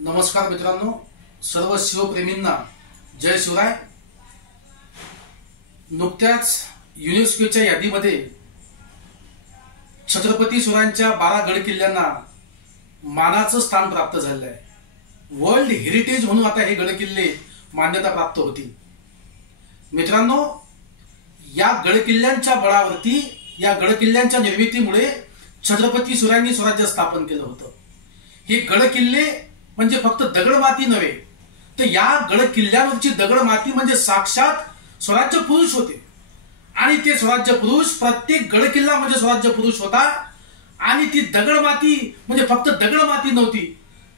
नमस्कार मित्रांनो, सर्व शिवप्रेमींना जय शिवराय। नुकत्याच युनेस्कोच्या यादीमध्ये छत्रपती शिवरायांच्या 12 गड किल्ल्यांना मानाचं स्थान प्राप्त झालेलं आहे। वर्ल्ड हेरिटेज म्हणून आता हे गड किल्ले मान्यता प्राप्त होती। मित्रांनो, या गड किल्ल्यांच्या बळावरती, या गड किल्ल्यांच्या निर्मितीमुळे छत्रपती शिवरायांनी स्वराज्य स्थापन केलं होतं। हे गड किल्ले म्हणजे फक्त दगडमाती नव्हे, तर या गड किल्ल्यांवरची दगडमाती म्हणजे साक्षात स्वराज्य पुरुष होते। आणि ते स्वराज्य पुरुष, प्रत्येक गड किल्ला म्हणजे स्वराज्य पुरुष होता। आणि ती दगडमाती म्हणजे फक्त दगडमाती नव्हती,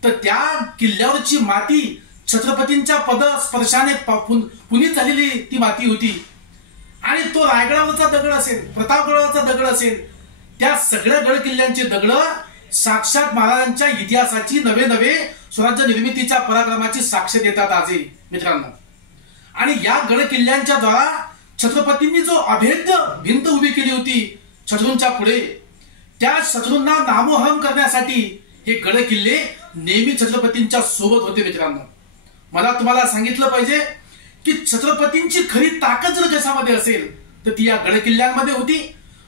तर त्या किल्ल्यावरची माती छत्रपतींच्या पदस्पर्शाने पुनीत झालेली ती माती होती। आणि तो रायगडावरचा दगड असेल, प्रतापगडावरचा दगड असेल, त्या सगळ्या गड किल्ल्यांचे दगड साक्षात महाराजांच्या इतिहासाची, नवे स्वराज्य निर्मितीच्या पराक्रमाची साक्ष देतात आजही मित्रांनो। आणि या गड किल्ल्यांच्या द्वारा छत्रपतींनी जो अभेद्य भिंत उभी केली होती शत्रूंच्या पुढे, त्या शत्रूंना नामोहरम करण्यासाठी हे गड किल्ले नेहमी छत्रपतींच्या सोबत होते मित्रांनो। मला तुम्हाला सांगितलं पाहिजे की छत्रपतींची खरी ताकद जर कशामध्ये असेल तर ती या गड किल्ल्यांमध्ये होती,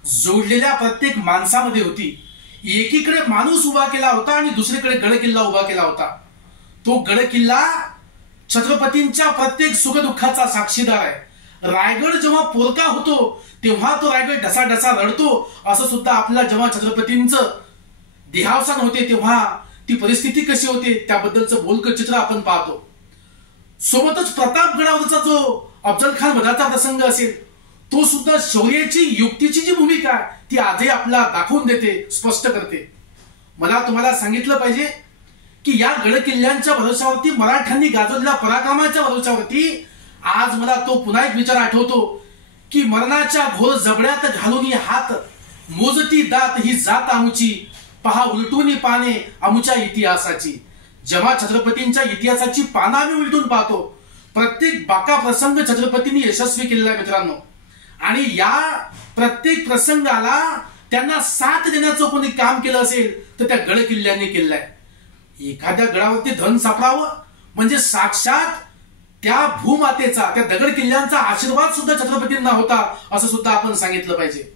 जोडलेल्या प्रत्येक माणसामध्ये होती। एकीकडे माणूस उभा केला होता आणि दुसरीकडे गड किल्ला उभा केला होता। तो गड किल्ला छत्रपतींच्या प्रत्येक सुखदुःखाचा साक्षीदार आहे। रायगड जेव्हा पोरका होतो तेव्हा तो रायगड ढसाढसा रडतो, असं सुद्धा आपल्याला जेव्हा छत्रपतींचं देहावसान होते तेव्हा ती परिस्थिती कशी होते त्याबद्दलचं बोलकं चित्र आपण पाहतो। सोबतच प्रतापगडावरचा जो अफजल खान वधाचा प्रसंग असेल, तो सुद्धा शौर्याची, युक्तीची जी भूमिका ती आजही आपल्याला दाखवून देते, स्पष्ट करते। मला तुम्हाला सांगितलं पाहिजे की या गड किल्ल्यांच्या भरोशावरती, मराठ्यांनी गाजवलेल्या पराक्रमाच्या भरोशावरती आज मला तो पुन्हा एक विचार आठवतो की मरणाच्या घोर जबड्यात घालून हात, मोजती दात ही जात आमुची, पहा उलटून पाने आमुच्या इतिहासाची। जेव्हा छत्रपतींच्या इतिहासाची पानं आम्ही उलटून पाहतो, प्रत्येक बाका प्रसंग छत्रपतींनी यशस्वी केलेला आहे मित्रांनो। आणि या प्रत्येक प्रसंगाला त्यांना साथ देण्याचं कोणी काम केलं असेल तर त्या गड किल्ल्यांनी केलं आहे। एखाद्या गडावरती धन सापडावं म्हणजे साक्षात त्या भूमातेचा, त्या दगड किल्ल्यांचा आशीर्वाद सुद्धा छत्रपतींना होता, असं सुद्धा आपण सांगितलं पाहिजे।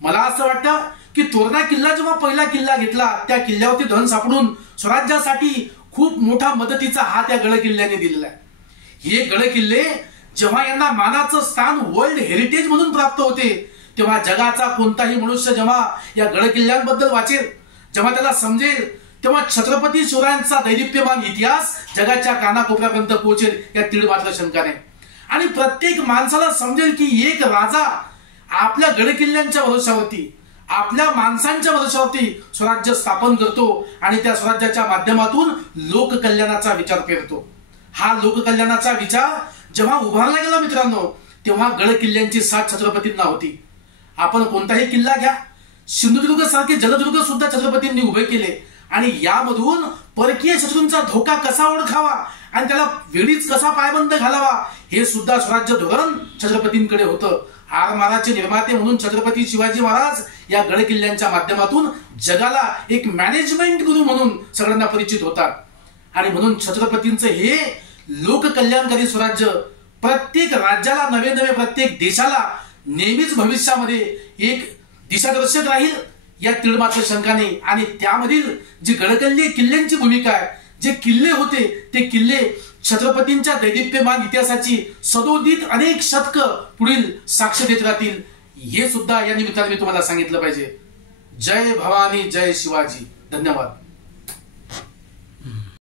मला असं वाटतं की तोरणा किल्ला जेव्हा पहिला किल्ला घेतला, त्या किल्ल्यावरती धन सापडून स्वराज्यासाठी खूप मोठा मदतीचा हात या गड किल्ल्याने दिलेला आहे। हे गड किल्ले जेव्हा यांना मानाचं स्थान वर्ल्ड हेरिटेज म्हणून प्राप्त होते, तेव्हा जगाचा कोणताही मनुष्य जेव्हा या गड किल्ल्यांबद्दल वाचेल, जेव्हा त्याला समजेल, तेव्हा छत्रपती शिवरायांचा दैदिप्यमान इतिहास जगाच्या कानाकोपऱ्यापर्यंत पोहोचेल, या तीळ मात्र शंका नाही। आणि प्रत्येक माणसाला समजेल की एक राजा आपल्या गड किल्ल्यांच्या भरोशावरती, आपल्या माणसांच्या भरोशावरती स्वराज्य स्थापन करतो आणि त्या स्वराज्याच्या माध्यमातून लोककल्याणाचा विचार करतो। हा लोककल्याणाचा विचार जेव्हा उभारला गेला मित्रांनो, तेव्हा गड किल्ल्यांची साथ छत्रपतींना होती। आपण कोणताही किल्ला घ्या, सिंधुदुर्ग सारखे जलदुर्ग सुद्धा छत्रपतींनी उभे केले। आणि यामधून परकीय शत्रूंचा धोका कसा ओळखावा आणि त्याला वेळीच कसा पायबंद घालावा, हे सुद्धा स्वराज्य धोरण छत्रपतींकडे होतं। आरमाराचे निर्माते म्हणून छत्रपती शिवाजी महाराज या गड किल्ल्यांच्या माध्यमातून जगाला एक मॅनेजमेंट गुरु म्हणून सगळ्यांना परिचित होतात। आणि म्हणून छत्रपतींचं हे लोककल्याणकारी स्वराज्य प्रत्येक राज्याला, नवे प्रत्येक देशाला नेहमीच भविष्यामध्ये एक दिशादर्शक राहील, या तीळ मात्र शंका नाही। आणि त्यामधील जी गडकिल्ले किल्ल्यांची भूमिका आहे, जे किल्ले होते ते किल्ले छत्रपतींच्या दैदिप्यमान इतिहासाची सदोदित अनेक शतक पुढील साक्ष देत राहतील, हे सुद्धा या निमित्ताने मी तुम्हाला सांगितलं पाहिजे। जय भवानी, जय शिवाजी। धन्यवाद।